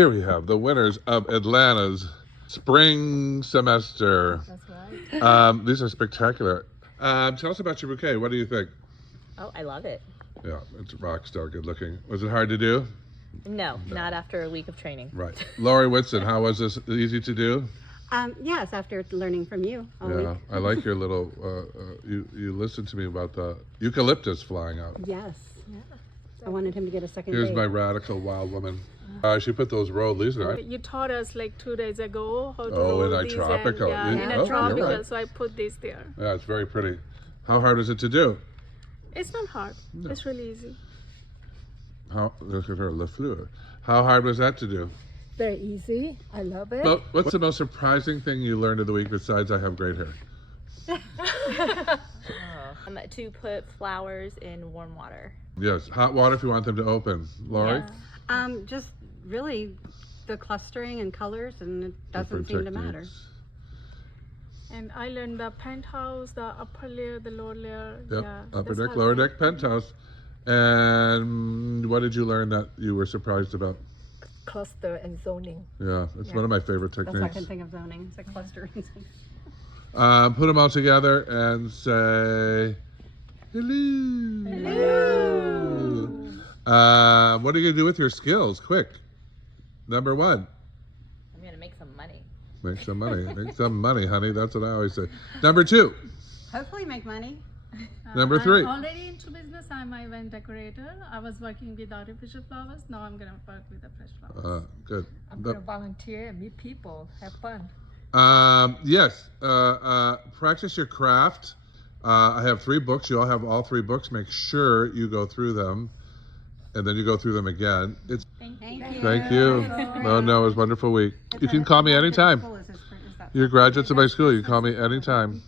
Here we have the winners of Atlanta's spring semester. That's right. These are spectacular. Tell us about your bouquet. What do you think? Oh, I love it. Yeah, it's rock star good looking. Was it hard to do? No, not after a week of training. Right. Lori Whitson, how was this? Easy to do? Yes, after learning from you all Yeah, week. I like your little, you listened to me about the eucalyptus flying out. Yes. I wanted him to get a second Here's grade. my radical wild woman. She put those rolled leaves in it. You taught us like 2 days ago how to Oh, roll in a these tropical. And, Yeah. in Oh, a you're tropical, right. so I put this there. Yeah, it's very pretty. How hard is it to do? It's not hard. It's really easy. How, look at her, Le Fleur. How hard was that to do? Very easy. I love it. Well, what's the most surprising thing you learned of the week besides I have great hair? To put flowers in warm water. Yes, hot water if you want them to open. Lori? Just really the clustering and colors, and it doesn't Different seem to matter. techniques. And I learned the penthouse, the upper layer, the lower layer. Yep, Yeah, upper that's deck, how lower I- deck, penthouse. And what did you learn that you were surprised about? Cluster and zoning. Yeah, it's one of my favorate That's all I techniques. can think of zoning. It's a clustering. Put them all together and say, hello. Hello. What are you going to do with your skills? Quick. Number one. I'm going to make some money. Make some money. Make some money, honey. That's what I always say. Number two. Hopefully make money. Number three. I'm already into business. I'm an event decorator. I was working with artificial flowers. Now I'm going to work with the fresh flowers. Good. I'm going to volunteer and meet people, have fun. Yes. Practice your craft. I have 3 books. You all have all 3 books. Make sure you go through them, and then you go through them again. It's Thank you. thank you. No, it was a wonderful week. You can call me anytime. School is this- is that- You're graduates of my school. You can call me anytime.